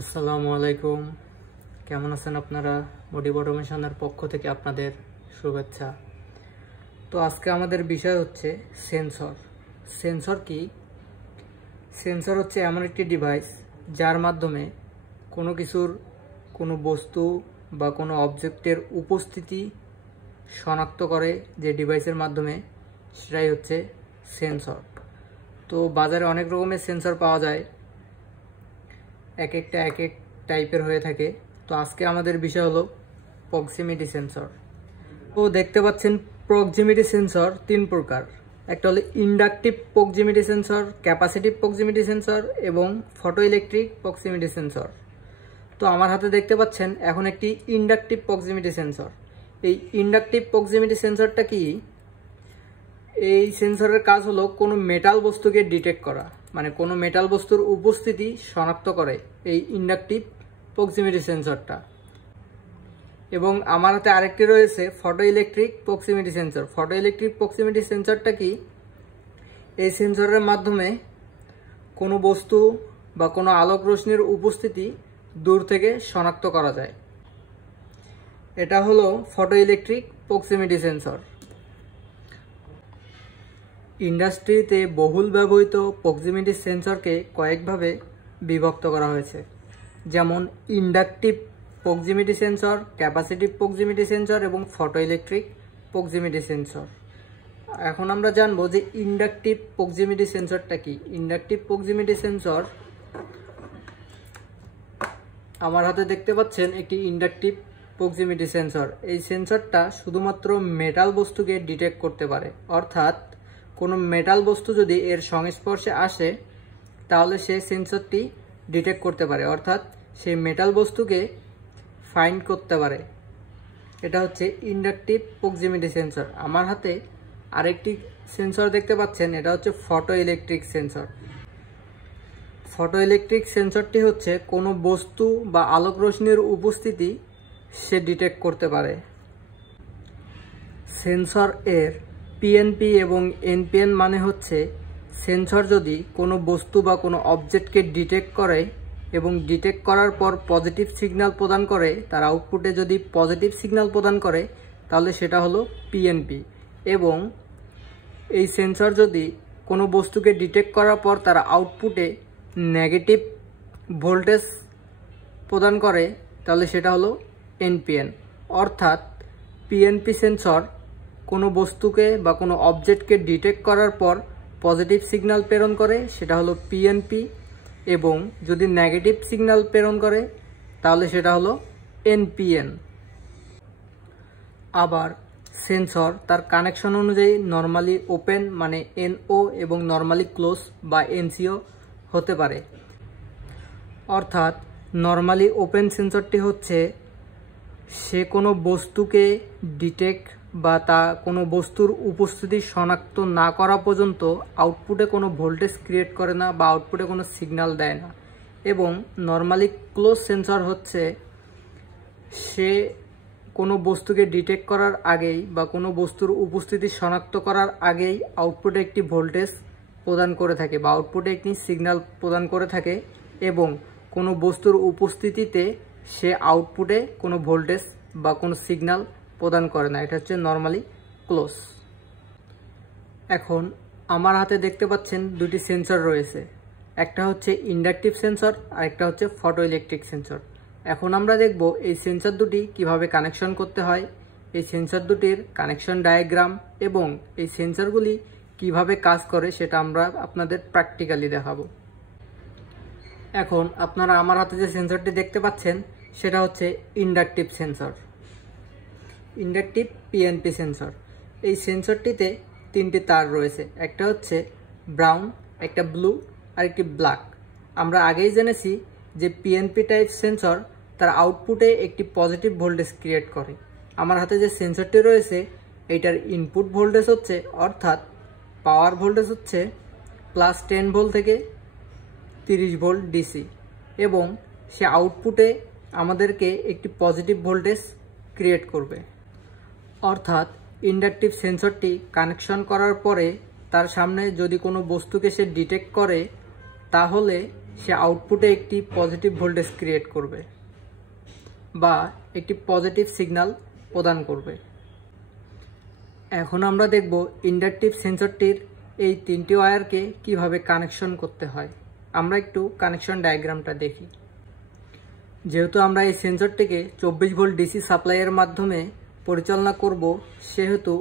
আসসালামু আলাইকুম। কেমন আছেন আপনারা? মোটিভ অটোমেশনের পক্ষ থেকে আপনাদের শুভেচ্ছা। তো আজকে আমাদের বিষয় হচ্ছে সেন্সর। সেন্সর কি? সেন্সর হচ্ছে এমন একটি ডিভাইস যার মাধ্যমে কোনো কিছুর, কোনো বস্তু বা কোনো অবজেক্টের উপস্থিতি শনাক্ত করে যে ডিভাইসের মাধ্যমে, সেটাই হচ্ছে সেন্সর। তো বাজারে অনেক রকমের সেন্সর পাওয়া যায়, এক একটা এক এক টাইপের হয়ে থাকে। তো আজকে আমাদের বিষয় হলো প্রক্সিমিটি সেন্সর। তো দেখতে পাচ্ছেন প্রক্সিমিটি সেন্সর তিন প্রকার। একটা হলো inductive proximity sensor, capacitive proximity sensor এবং ফটো ইলেকট্রিক প্রক্সিমিটি সেন্সর। তো আমার হাতে দেখতে পাচ্ছেন এখন একটি ইন্ডাকটিভ প্রক্সিমিটি সেন্সর। এই ইন্ডাকটিভ প্রক্সিমিটি সেন্সরটা কি? এই সেন্সরের কাজ হলো কোনো মেটাল বস্তুকে ডিটেক্ট করা, মানে কোনো মেটাল বস্তুর উপস্থিতি শনাক্ত করে এই ইন্ডাকটিভ প্রক্সিমিটি সেন্সরটা। এবং আমার হাতে আরেকটি রয়েছে photo electric proximity sensor. Photo electric proximity সেন্সরটা কি? এই সেন্সরের মাধ্যমে কোনো বস্তু বা কোনো আলোক রশ্মির উপস্থিতি দূর থেকে শনাক্ত করা যায়। এটা হলো ফটো ইলেকট্রিক প্রক্সিমিটি সেন্সর। ইন্ডাস্ট্রিতে বহুল ব্যবহৃত প্রক্সিমিটি সেন্সরকে কয়েকভাবে বিভক্ত করা হয়েছে, যেমন inductive proximity sensor, capacitive proximity sensor এবং ফটো ইলেকট্রিক প্রক্সিমিটি সেন্সর। এখন আমরা জানবো যে ইন্ডাকটিভ প্রক্সিমিটি সেন্সরটা কি। ইন্ডাকটিভ প্রক্সিমিটি সেন্সর, আমার হাতে দেখতে পাচ্ছেন একটি ইন্ডাকটিভ প্রক্সিমিটি সেন্সর। এই সেন্সরটা শুধুমাত্র মেটাল বস্তুকে ডিটেক্ট করতে পারে, অর্থাৎ কোনো মেটাল বস্তু যদি এর সংস্পর্শে আসে তাহলে সে সেন্সরটি ডিটেক্ট করতে পারে, অর্থাৎ সেই মেটাল বস্তুকে ফাইন্ড করতে পারে। এটা হচ্ছে ইন্ডাকটিভ প্রক্সিমিটি সেন্সর। আমার হাতে আরেকটি সেন্সর দেখতে পাচ্ছেন, এটা হচ্ছে photo electric sensor. Photo electric সেন্সরটি হচ্ছে কোনো বস্তু বা আলোক রশ্মির উপস্থিতি সে ডিটেক্ট করতে পারে। সেন্সর এর পিএনপি এবং এনপিএন মানে হচ্ছে, সেন্সর যদি কোনো বস্তু বা কোনো অবজেক্টকে ডিটেক্ট করে এবং ডিটেক্ট করার পর পজিটিভ সিগন্যাল প্রদান করে, তার আউটপুটে যদি পজিটিভ সিগন্যাল প্রদান করে তাহলে সেটা হলো পিএনপি। এবং এই সেন্সর যদি কোনো বস্তুকে ডিটেক্ট করার পর তার আউটপুটে নেগেটিভ ভোল্টেজ প্রদান করে তাহলে সেটা হলো এনপিএন। অর্থাৎ পিএনপি সেন্সর কোনো বস্তুকে বা কোনো অবজেক্টকে ডিটেক্ট করার পর পজিটিভ সিগন্যাল প্রেরণ করে, সেটা হলো পিএনপি, এবং যদি নেগেটিভ সিগন্যাল প্রেরণ করে তাহলে সেটা হলো এনপিএন। আবার সেন্সর তার কানেকশন অনুযায়ী নর্মালি ওপেন মানে এনও এবং নর্মালি ক্লোজ বা এনসিও হতে পারে। অর্থাৎ নর্মালি ওপেন সেন্সরটি হচ্ছে সে কোনো বস্তুকে ডিটেক্ট বা তা কোনো বস্তুর উপস্থিতি শনাক্ত না করা পর্যন্ত আউটপুটে কোনো ভোল্টেজ ক্রিয়েট করে না বা আউটপুটে কোনো সিগন্যাল দেয় না। এবং নর্মালি ক্লোজ সেন্সর হচ্ছে সে কোনো বস্তুকে ডিটেক্ট করার আগেই বা কোনো বস্তুর উপস্থিতি শনাক্ত করার আগেই আউটপুটে একটি ভোল্টেজ প্রদান করে থাকে বা আউটপুটে একটি সিগন্যাল প্রদান করে থাকে, এবং কোনো বস্তুর উপস্থিতিতে সে আউটপুটে কোনো ভোল্টেজ বা কোনো সিগন্যাল প্রদান করে না। এটা হচ্ছে নর্মালি ক্লোজ। এখন আমার হাতে দেখতে পাচ্ছেন দুটি সেন্সর রয়েছে, একটা হচ্ছে ইন্ডাকটিভ সেন্সর আর একটা হচ্ছে ফটো ইলেকট্রিক সেন্সর। এখন আমরা দেখব এই সেন্সর দুটি কিভাবে কানেকশন করতে হয়, এই সেন্সর দুটির কানেকশন ডায়াগ্রাম এবং এই সেন্সরগুলি কিভাবে কাজ করে সেটা আমরা আপনাদের প্র্যাকটিক্যালি দেখাবো। এখন আপনারা আমার হাতে যে সেন্সরটি দেখতে পাচ্ছেন সেটা হচ্ছে inductive sensor, inductive PNP sensor. এই সেন্সরটিতে তিনটি তার রয়েছে, একটা হচ্ছে ব্রাউন, একটা ব্লু আর একটি ব্ল্যাক। আমরা আগেই জেনেছি যে পিএনপি টাইপ সেন্সর তার আউটপুটে একটি পজিটিভ ভোল্টেজ ক্রিয়েট করে। আমার হাতে যে সেন্সরটি রয়েছে এইটার ইনপুট ভোল্টেজ হচ্ছে, অর্থাৎ পাওয়ার ভোল্টেজ হচ্ছে +10 ভোল্ট থেকে 30 ভোল্ট ডিসি, এবং সে আউটপুটে আমাদেরকে একটি পজিটিভ ভোল্টেজ ক্রিয়েট করবে। অর্থাৎ ইন্ডাকটিভ সেন্সরটি কানেকশন করার পরে তার সামনে যদি কোনো বস্তুকে সে ডিটেক্ট করে তাহলে সে আউটপুটে একটি পজিটিভ ভোল্টেজ ক্রিয়েট করবে বা একটি পজিটিভ সিগন্যাল প্রদান করবে। এখন আমরা দেখব ইন্ডাকটিভ সেন্সরটির এই তিনটি ওয়্যারকে কিভাবে কানেকশন করতে হয়। আমরা একটু কানেকশন ডায়াগ্রামটা দেখি। যেহেতু আমরা এই সেন্সরটিকে 24 ভোল্ট ডিসি সাপ্লাইয়ের মাধ্যমে পরিচালনা করব, সেহেতু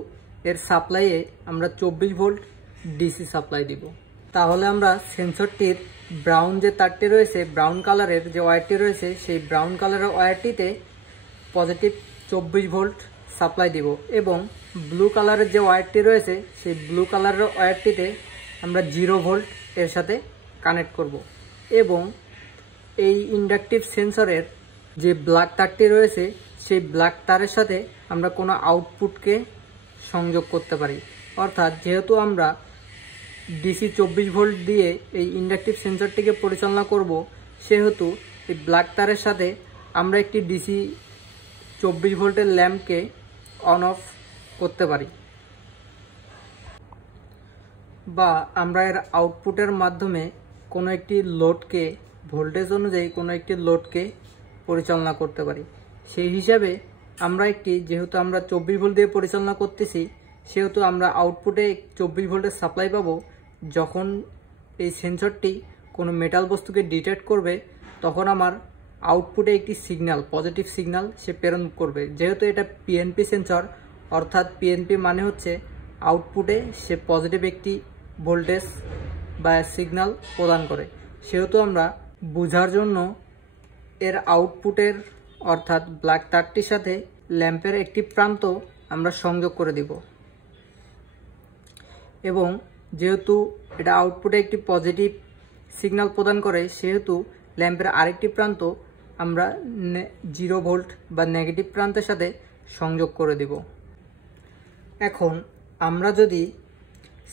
এর সাপ্লাইয়ে আমরা 24 ভোল্ট ডিসি সাপ্লাই দিব। তাহলে আমরা সেন্সরটির ব্রাউন যে তারটি রয়েছে, ব্রাউন কালারের যে ওয়্যারটি রয়েছে, সেই ব্রাউন কালারের ওয়্যারটিতে পজিটিভ 24 ভোল্ট সাপ্লাই দিব এবং ব্লু কালারের যে ওয়্যারটি রয়েছে সেই ব্লু কালারের ওয়্যারটিতে আমরা 0 ভোল্ট এর সাথে কানেক্ট করব এবং এই ইন্ডাকটিভ সেন্সরের যে ব্ল্যাক তারটি রয়েছে সেই ব্ল্যাক তারের সাথে আমরা কোনো আউটপুটকে সংযোগ করতে পারি। অর্থাৎ যেহেতু আমরা ডিসি 24 ভোল্ট দিয়ে এই ইন্ডাকটিভ সেন্সরটিকে পরিচালনা করব, সেহেতু এই ব্ল্যাক তারের সাথে আমরা একটি ডিসি 24 ভোল্টের ল্যাম্পকে অন অফ করতে পারি বা আমরা এর আউটপুটের মাধ্যমে কোনো একটি লোডকে ভোল্টেজ অনুযায়ী কোনো একটি লোডকে পরিচালনা করতে পারি। সেই হিসাবে আমরা যেহেতু আমরা 24 ভোল্ট দিয়ে পরিচালনা করতেছি, সেহেতু আমরা আউটপুটে 24 ভোল্টের সাপ্লাই পাবো। যখন এই সেন্সরটি কোনো মেটাল বস্তুকে ডিটেক্ট করবে, তখন আমার আউটপুটে একটি সিগন্যাল, পজিটিভ সিগন্যাল সে প্রেরণ করবে। যেহেতু এটা পিএনপি সেন্সর, অর্থাৎ পিএনপি মানে হচ্ছে আউটপুটে সে পজিটিভ একটি ভোল্টেজ বা সিগন্যাল প্রদান করে, সেহেতু আমরা বোঝার জন্য এর আউটপুটের অর্থাৎ ব্ল্যাক তারটির সাথে ল্যাম্পের একটি প্রান্ত আমরা সংযোগ করে দিব এবং যেহেতু এটা আউটপুটে একটি পজিটিভ সিগন্যাল প্রদান করে, সেহেতু ল্যাম্পের আরেকটি প্রান্ত আমরা 0 ভোল্ট বা নেগেটিভ প্রান্তের সাথে সংযোগ করে দিব। এখন আমরা যদি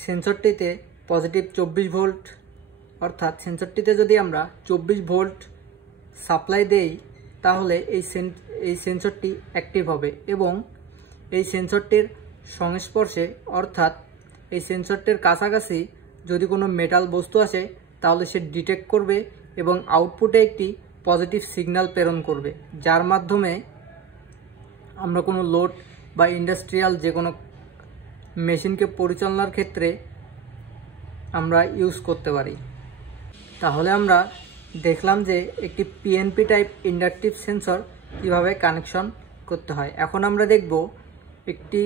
সেন্সরটিতে পজিটিভ 24 ভোল্ট অর্থাৎ সেন্সরটিতে যদি আমরা 24 ভোল্ট সাপ্লাই দেই, তাহলে এই সেন্সরটি অ্যাক্টিভ হবে এবং এই সেন্সরটির সংস্পর্শে অর্থাৎ এই সেন্সরটির কাছাকাছি যদি কোনো মেটাল বস্তু আসে, তাহলে সে ডিটেক্ট করবে এবং আউটপুটে একটি পজিটিভ সিগন্যাল প্রেরণ করবে, যার মাধ্যমে আমরা কোনো লোড বা ইন্ডাস্ট্রিয়াল যে কোনো মেশিনকে পরিচালনার ক্ষেত্রে আমরা ইউজ করতে পারি। তাহলে আমরা দেখলাম যে একটি পিএনপি টাইপ ইন্ডাকটিভ সেন্সর কিভাবে কানেকশন করতে হয়। এখন আমরা দেখব একটি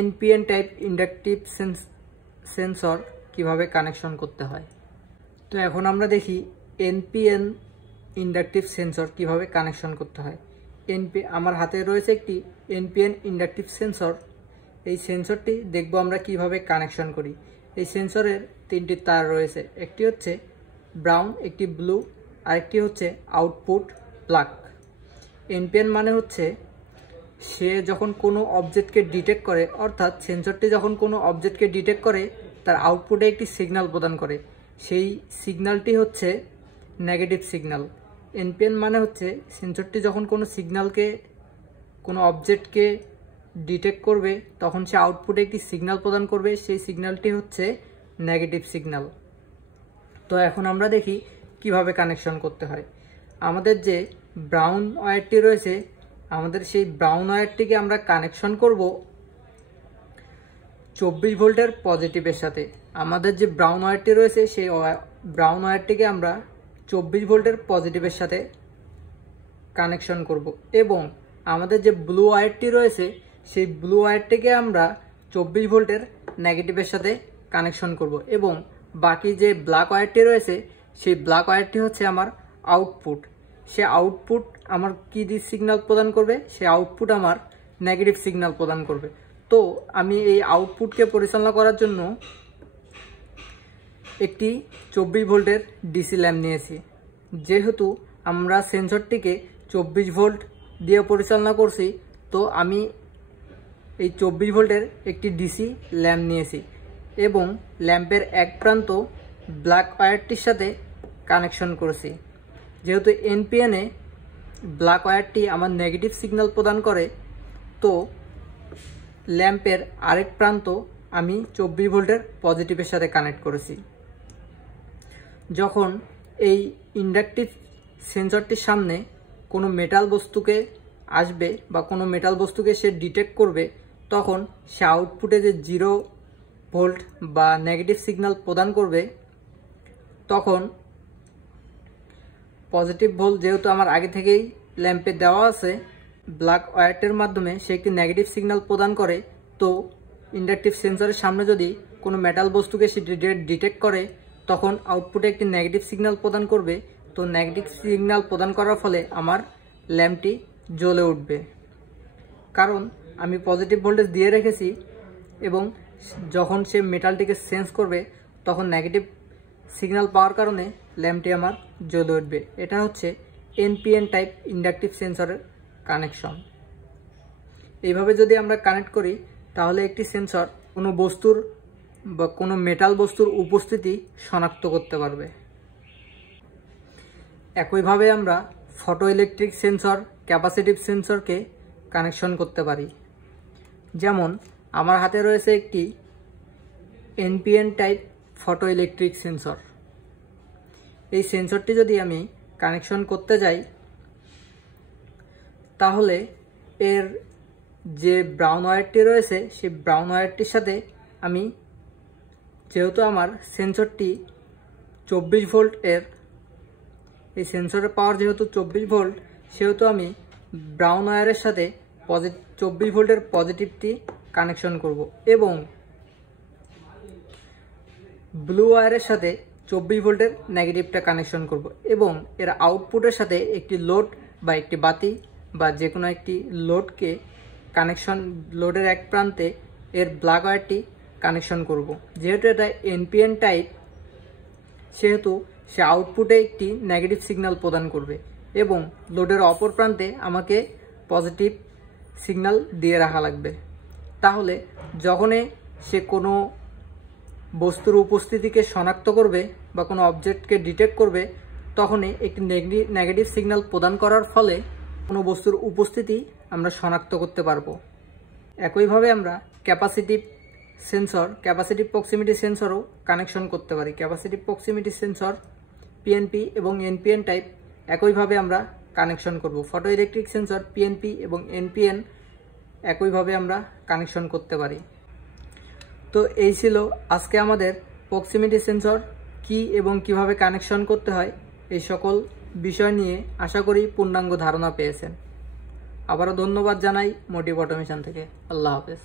এনপিএন টাইপ ইন্ডাকটিভ সেন্সর কিভাবে কানেকশন করতে হয়। তো এখন আমরা দেখি এনপিএন ইন্ডাকটিভ সেন্সর কিভাবে কানেকশন করতে হয়। আমার হাতে রয়েছে একটি এনপিএন ইন্ডাকটিভ সেন্সর। এই সেন্সরটি দেখব আমরা কিভাবে কানেকশন করি। এই সেন্সরের 3টি তার রয়েছে, একটি হচ্ছে ব্রাউন, একটি ব্লু, আরেকটি হচ্ছে আউটপুট ব্ল্যাক। এনপিএন মানে হচ্ছে সে যখন কোনো অবজেক্টকে ডিটেক্ট করে, অর্থাৎ সেন্সরটি যখন কোনো অবজেক্টকে ডিটেক্ট করে, তার আউটপুটে একটি সিগন্যাল প্রদান করে, সেই সিগন্যালটি হচ্ছে নেগেটিভ সিগন্যাল। এনপিএন মানে হচ্ছে সেন্সরটি যখন কোনো অবজেক্টকে ডিটেক্ট করবে, তখন সে আউটপুটে একটি সিগন্যাল প্রদান করবে, সেই সিগন্যালটি হচ্ছে নেগেটিভ সিগন্যাল। তো এখন আমরা দেখি কিভাবে কানেকশন করতে হয়। আমাদের যে ব্রাউন ওয়্যারটি রয়েছে, আমাদের সেই ব্রাউন ওয়্যারটিকে আমরা কানেকশন করব 24 ভোল্টের পজিটিভের সাথে। আমাদের যে ব্রাউন ওয়্যারটি রয়েছে, সেই ব্রাউন ওয়্যারটিকে আমরা 24 ভোল্টের পজিটিভের সাথে কানেকশন করব এবং আমাদের যে ব্লু ওয়্যারটি রয়েছে, সেই ব্লু ওয়্যারটিকে আমরা 24 ভোল্টের নেগেটিভের সাথে কানেকশন করব এবং বাকি যে ব্ল্যাক ওয়্যারটি রয়েছে, সেই ব্ল্যাক ওয়্যারটি হচ্ছে আমার আউটপুট। সে আউটপুট আমার কি দিয়ে সিগন্যাল প্রদান করবে? সে আউটপুট আমার নেগেটিভ সিগন্যাল প্রদান করবে। তো আমি এই আউটপুটকে পরিচালনা করার জন্য একটি 24 ভোল্টের ডিসি ল্যাম্প নিয়েছি। যেহেতু আমরা সেন্সরটিকে 24 ভোল্ট দিয়ে পরিচালনা করছি, তো আমি এই 24 ভোল্টের একটি ডিসি ল্যাম্প নিয়েছি এবং ল্যাম্পের এক প্রান্ত ব্ল্যাক ওয়্যারটির সাথে কানেকশন করেছি। যেহেতু এনপিএনে ব্ল্যাক ওয়্যারটি আমার নেগেটিভ সিগন্যাল প্রদান করে, তো ল্যাম্পের আরেক প্রান্ত আমি 24 ভোল্টের পজিটিভের সাথে কানেক্ট করেছি। যখন এই ইন্ডাকটিভ সেন্সরটির সামনে কোনো মেটাল বস্তুকে আসবে বা কোনো মেটাল বস্তুকে সে ডিটেক্ট করবে, তখন সে আউটপুটে যে 0 ভোল্ট বা নেগেটিভ সিগন্যাল প্রদান করবে, তখন পজিটিভ ভোল্ট যেহেতু আমার আগে থেকেই ল্যাম্পে দেওয়া আছে, ব্ল্যাক ওয়্যারটির মাধ্যমে সে একটি নেগেটিভ সিগন্যাল প্রদান করে। তো ইন্ডাকটিভ সেন্সরের সামনে যদি কোনো মেটাল বস্তুকে সে ডিটেক্ট করে, তখন আউটপুটে একটি নেগেটিভ সিগন্যাল প্রদান করবে। তো নেগেটিভ সিগন্যাল প্রদান করার ফলে আমার ল্যাম্পটি জ্বলে উঠবে, কারণ আমি পজিটিভ ভোল্টেজ দিয়ে রেখেছি এবং যখন সে মেটালটিকে সেন্স করবে তখন নেগেটিভ সিগন্যাল পাওয়ার কারণে ল্যাম্পটি আমার জ্বলে উঠবে। এটা হচ্ছে এনপিএন টাইপ ইন্ডাকটিভ সেন্সরের কানেকশন। এইভাবে যদি আমরা কানেক্ট করি তাহলে একটি সেন্সর কোনো বস্তুর বা কোনো মেটাল বস্তুর উপস্থিতি শনাক্ত করতে পারবে। একইভাবে আমরা ফটো ইলেকট্রিক সেন্সর, ক্যাপাসিটিভ সেন্সরকে কানেকশন করতে পারি। যেমন আমার হাতে রয়েছে একটি NPN type photo electric sensor. এই সেন্সরটি যদি আমি কানেকশন করতে যাই তাহলে এর যে ব্রাউন ওয়্যারটি রয়েছে সেই ব্রাউন ওয়্যারটির সাথে আমি, যেহেতু আমার সেন্সরটি 24 ভোল্ট এর, এই সেন্সরের পাওয়ার যেহেতু 24 ভোল্ট, সেহেতু আমি ব্রাউন ওয়্যারের সাথে 24 ভোল্টের পজিটিভটি কানেকশন করব এবং ব্লু ওয়্যারের সাথে 24 ভোল্টের নেগেটিভটা কানেকশন করব এবং এর আউটপুটের সাথে একটি লোড বা একটি বাতি বা যে কোনো একটি লোডকে লোডের এক প্রান্তে এর ব্ল্যাক ওয়্যারটি কানেকশন করব। যেহেতু এটা এনপিএন টাইপ, সেহেতু সে আউটপুটে একটি নেগেটিভ সিগন্যাল প্রদান করবে এবং লোডের অপর প্রান্তে আমাকে পজিটিভ সিগন্যাল দিয়ে রাখা লাগবে। তাহলে যখনই সে কোনো বস্তুর উপস্থিতিকে শনাক্ত করবে বা কোনো অবজেক্টকে ডিটেক্ট করবে, তখনই একটি নেগেটিভ সিগন্যাল প্রদান করার ফলে কোনো বস্তুর উপস্থিতি আমরা শনাক্ত করতে পারবো। একইভাবে আমরা ক্যাপাসিটিভ সেন্সর, ক্যাপাসিটিভ প্রক্সিমিটি সেন্সরও কানেকশন করতে পারি। ক্যাপাসিটিভ প্রক্সিমিটি সেন্সর পিএনপি এবং এনপিএন টাইপ একইভাবে আমরা কানেকশন করব। ফটো ইলেকট্রিক সেন্সর পিএনপি এবং এনপিএন একইভাবে আমরা কানেকশন করতে পারি। তো এই ছিল আজকে আমাদের প্রক্সিমিটি সেন্সর কি এবং কিভাবে কানেকশন করতে হয়, এই সকল বিষয় নিয়ে আশা করি পূর্ণাঙ্গ ধারণা পেয়েছেন। আবারও ধন্যবাদ জানাই মোটিভ অটোমেশন থেকে। আল্লাহ হাফেজ।